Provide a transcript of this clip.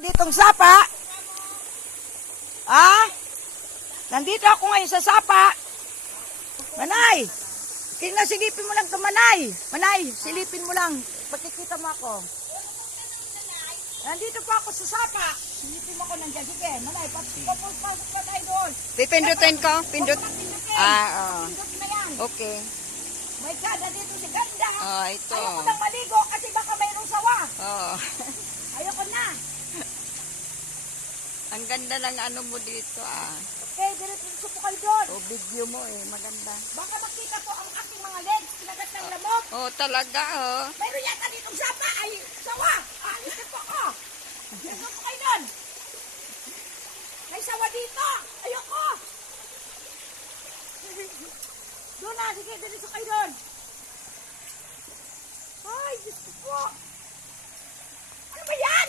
Ditong sapa. Ah? Nandito ako ngayon sa sapa. Manay. Tingnan, silipin mo lang ito, Manay. Manay, silipin mo lang. Pakikita mo ako. Nandito pa ako sa sapa. Silipin mo ako nandiyan. Sige, Manay, pasok pa tayo doon. Pipindutin ko? Pindut? Pindutin. Oo. Pindut na yan. Okay. My God, nandito si Ganda. Ito. Ayoko nang maligo kasi baka mayroong sawa. Oo. Ayoko na. Ang ganda ng ano mo dito Okay, diretso po kayo doon. video mo maganda. Baka makita po ang aking mga legs, kinagat ng lamok. Talaga Mayroon yata ditong sapa. Ay, sawa. Alisin po ako. Diretso po kayo doon. May sawa dito. Ayoko. Doon na, sige, diretso kayo doon. Ay, Diyos ko po. Ano ba yan?